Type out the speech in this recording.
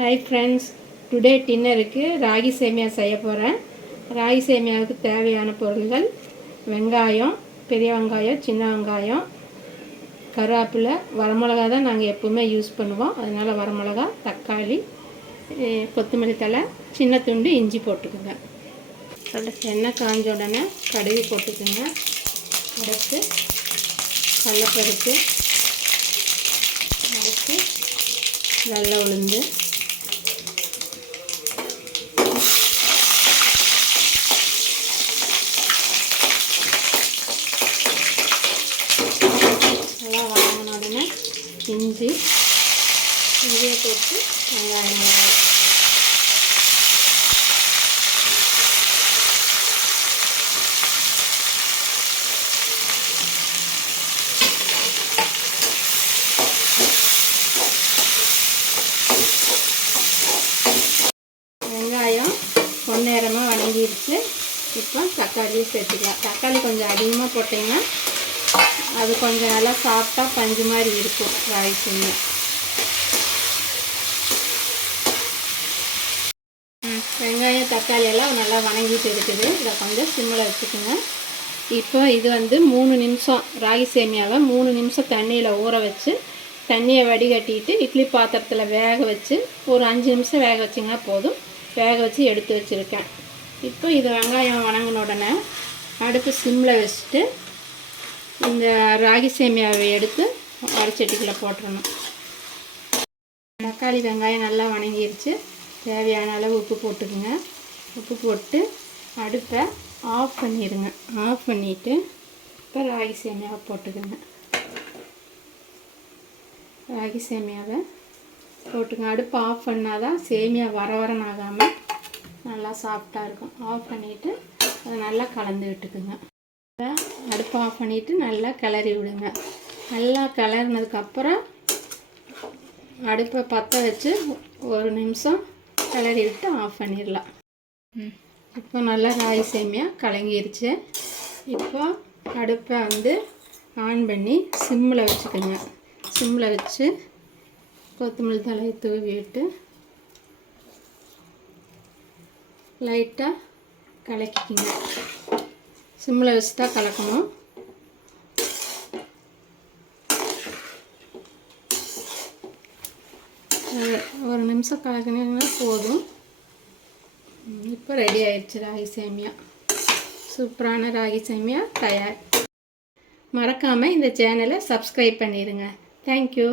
Hi friends, today டின்னருக்கு ராகி சேமியா செய்ய போகிறேன். ராகி சேமியாவுக்கு தேவையான பொருள்கள்: வெங்காயம், பெரிய வெங்காயம், சின்ன வெங்காயம், கருவேப்பிலை, வரமிளகா தான் நாங்கள் எப்போவுமே யூஸ் பண்ணுவோம். அதனால் வரமிளகா, தக்காளி, கொத்தமல்லி தழை, சின்ன துண்டு இஞ்சி போட்டுக்குங்க. எண்ணெய் காஞ்ச உடனே கடுகு போட்டுக்குங்க. அடுத்து கடலைப்பருப்பு, அடுத்து வெள்ளை உளுந்து, நல்லா வதங்கின உடனே இஞ்சி இஞ்சியை போட்டு வெங்காயம் வெங்காயம் பொன்னேரமாக வதங்கிடுச்சு. இப்போ தக்காளியை சேர்த்துக்கலாம். தக்காளி கொஞ்சம் அதிகமாக போட்டிங்கன்னா அது கொஞ்சம் நல்லா சாஃப்டாக பஞ்சு மாதிரி இருக்கும் ராகி சேமியா. வெங்காயம் தக்காளி எல்லாம் நல்லா வதங்கிட்டு இருக்குது. இதை கொஞ்சம் சிம்மில் வச்சுக்கோங்க. இப்போ இது 3 நிமிஷம் ராகி சேமியாவை 3 நிமிஷம் தண்ணியில் ஊற வச்சு தண்ணியை வடிகட்டிட்டு இட்லி பாத்திரத்தில் வேக வச்சு ஒரு 5 நிமிஷம் வேக வச்சிங்கன்னா போதும். வேக வச்சு எடுத்து வச்சுருக்கேன். இப்போ இது வெங்காயம் வதங்கின உடனே அடுப்பு சிம்மில் வச்சுட்டு இந்த ராகி சேமியாவை எடுத்து வடச்சட்டிக்குள்ளே போட்டுடணும். தக்காளி வெங்காயம் நல்லா வதங்கிருச்சு. தேவையான அளவு உப்பு போட்டுக்குங்க. உப்பு போட்டு அடுப்பை ஆஃப் பண்ணிடுங்க. ஆஃப் பண்ணிவிட்டு இப்போ ராகி சேமியாவை போட்டுக்குங்க. ராகி சேமியாவை போட்டுங்க. அடுப்பை ஆஃப் பண்ணால் தான் சேமியா வரன்னு ஆகாமல் நல்லா சாஃப்டாக இருக்கும். ஆஃப் பண்ணிவிட்டு அதை நல்லா கலந்து விட்டுக்குங்க. அடுப்பை ஆஃப் பண்ணிவிட்டு நல்லா கிளறி விடுங்க. நல்லா கிளறினதுக்கப்புறம் அடுப்பை பற்ற வச்சு 1 நிமிஷம் கிளறி விட்டு ஆஃப் பண்ணிடலாம். இப்போ நல்லா ராகி சேமியா கலங்கிருச்சு. இப்போ அடுப்பை ஆன் பண்ணி சிம்மில் வச்சுக்கோங்க. சிம்மில் வச்சு கொத்தமல்லி தழையை தூவி விட்டு லைட்டாக கலக்கிக்கிங்க. சிம்மில் வச்சு தான் கலக்கணும். ஒரு நிமிஷம் கலக்கினீங்கன்னா போதும். இப்போ ரெடி ஆயிடுச்சு ராகி சேமியா. சூப்பரான ராகி சேமியா தயார். மறக்காமல் இந்த சேனலை சப்ஸ்கிரைப் பண்ணிடுங்க. தேங்க்யூ.